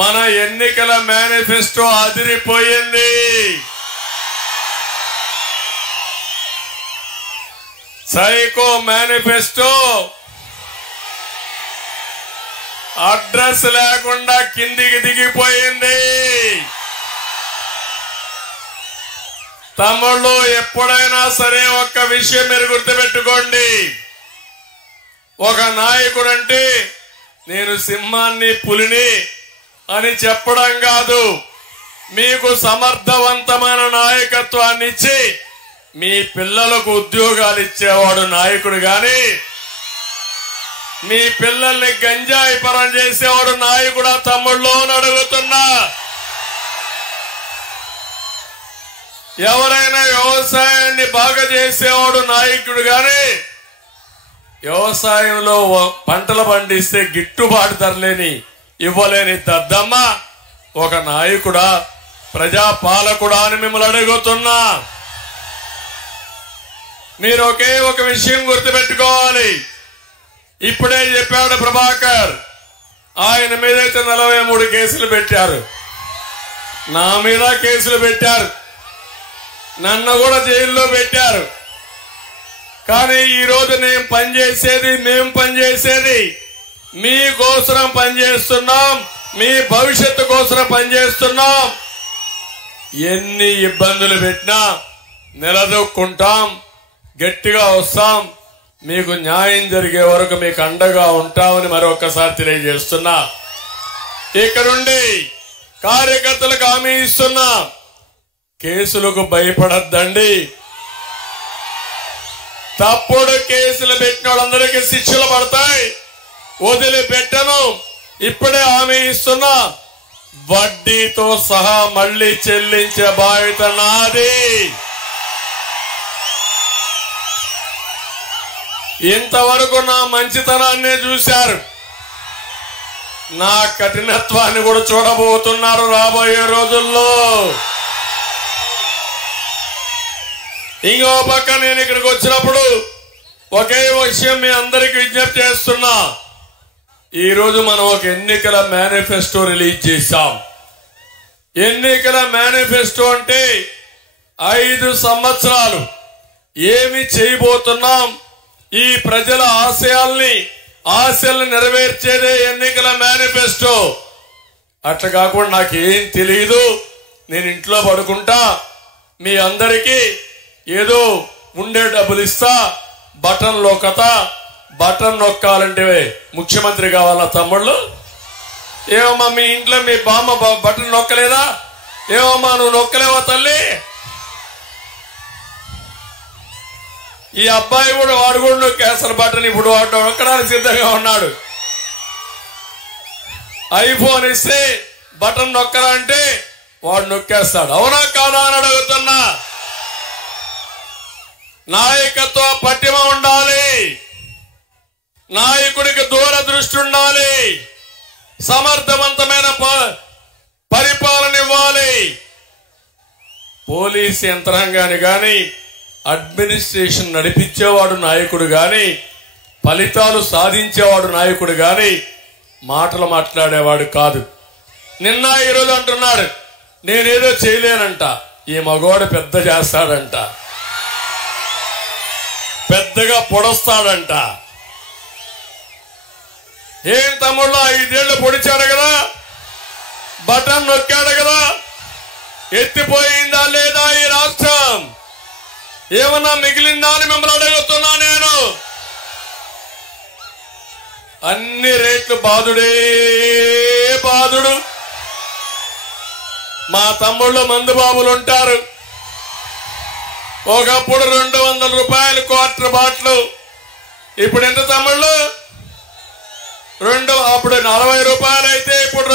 మన ఎన్నికల మేనిఫెస్టో అదిరిపోయింది. సైకో మేనిఫెస్టో అడ్రస్ లేకుండా కిందికి దిగిపోయింది. తమ్ముళ్ళు ఎప్పుడైనా సరే ఒక్క విషయం మీరు గుర్తుపెట్టుకోండి. ఒక నాయకుడు అంటే నేను సింహాన్ని పులిని అని చెప్పడం కాదు, మీకు సమర్థవంతమైన నాయకత్వాన్ని ఇచ్చి మీ పిల్లలకు ఉద్యోగాలు ఇచ్చేవాడు నాయకుడు గాని మీ పిల్లల్ని గంజాయి పరం చేసేవాడు నాయకుడా తమ్ముళ్ళు అని అడుగుతున్నా. ఎవరైనా వ్యవసాయాన్ని బాగా చేసేవాడు నాయకుడు గాని వ్యవసాయంలో పంటలు పండిస్తే గిట్టుబాటు ధరలేని ఇవ్వలేని దద్దమ్మ ఒక నాయకుడా ప్రజాపాలకుడా అని మిమ్మల్ని అడుగుతున్నా. మీరు ఒకే ఒక విషయం గుర్తుపెట్టుకోవాలి. ఇప్పుడే చెప్పాడు ప్రభాకర్, ఆయన మీదైతే 43 కేసులు పెట్టారు, నా మీద కేసులు పెట్టారు, నన్ను కూడా జైల్లో పెట్టారు. కానీ ఈ రోజు మేము పనిచేసేది మీకోసం పనిచేస్తున్నాం, మీ భవిష్యత్తు కోసం పనిచేస్తున్నాం. ఎన్ని ఇబ్బందులు పెట్టినా నిలదొక్కుంటాం, గట్టిగా వస్తాం, మీకు న్యాయం జరిగే వరకు మీకు అండగా ఉంటామని మరొకసారి తెలియజేస్తున్నా. ఇక్కడుండి కార్యకర్తలకు హామీ ఇస్తున్నా, కేసులకు భయపడద్దండి. తప్పుడు కేసులు పెట్టిన వాళ్ళందరికీ శిక్షలు పడతాయి, వదిలిపెట్టను. ఇప్పుడే హామీ ఇస్తున్నా, వడ్డీతో సహా మళ్లీ చెల్లించే బాధ్యత నాది. ఇంతవరకు నా మంచితనాన్నే చూశారు, నా కఠినత్వాన్ని కూడా చూడబోతున్నారు రాబోయే రోజుల్లో. ఇంకో పక్క నేను ఇక్కడికి వచ్చినప్పుడు ఒకే విషయం మీ అందరికీ విజ్ఞప్తి చేస్తున్నా. ఈ రోజు మనం ఒక ఎన్నికల మేనిఫెస్టో రిలీజ్ చేశాం. ఎన్నికల మేనిఫెస్టో అంటే 5 సంవత్సరాలు ఏమి చేయబోతున్నాం, ఈ ప్రజల ఆశల్ని నెరవేర్చేదే ఎన్నికల మేనిఫెస్టో. అట్లా కాకుండా నాకేం తెలియదు, నేను ఇంట్లో పడుకుంటా, మీ అందరికీ ఏదో ఉండే డబ్బులు ఇస్తా, బటన్ నొక్కాలంటే ముఖ్యమంత్రి కావాలా తమ్ముళ్ళు? ఏమమ్మా మీ ఇంట్లో మీ బామ్మ బటన్ నొక్కలేదా? ఏమమ్మా నువ్వు నొక్కలేవా తల్లి? ఈ అబ్బాయి కూడా వాడు కూడా నొక్కేస్తారు బటన్. ఇప్పుడు వాడు నొక్కడానికి సిద్ధంగా ఉన్నాడు. ఐఫోన్ ఇస్తే బటన్ నొక్కరా అంటే వాడు నొక్కేస్తాడు. అవునా కాదా అని అడుగుతున్నా. నాయకత్వ పట్టిమ ఉండాలి, నాయకుడికి దూరదృష్టి ఉండాలి, సమర్థవంతమైన పరిపాలన ఇవ్వాలి. పోలీస్ యంత్రాంగాన్ని గాని అడ్మినిస్ట్రేషన్ నడిపించేవాడు నాయకుడు గాని, ఫలితాలు సాధించేవాడు నాయకుడు గాని మాటలు మాట్లాడేవాడు కాదు. నిన్న ఈరోజు అంటున్నాడు నేనేదో చేయలేనంట, ఈ మగవాడు పెద్ద చేస్తాడంట, పెద్దగా పొడస్తాడంట. ఏం తమ్ముళ్ళు 5 ఏళ్లు పొడిచాడు కదా, బటన్ నొక్కాడు కదా, ఎత్తిపోయిందా లేదా ఈ రాష్ట్రం? ఏమన్నా మిగిలిందా అని మిమ్మల్ని అడుగుతున్నా నేను. అన్ని రేట్లు బాధుడే బాధుడు. మా తమ్ముళ్ళు మందుబాబులు ఉంటారు, ఒకప్పుడు 200 రూపాయలు క్వార్టర్ బాటిల్, ఇప్పుడు ఎంత తమ్ముళ్ళు? అప్పుడు 40 రూపాయలు అయితే ఇప్పుడు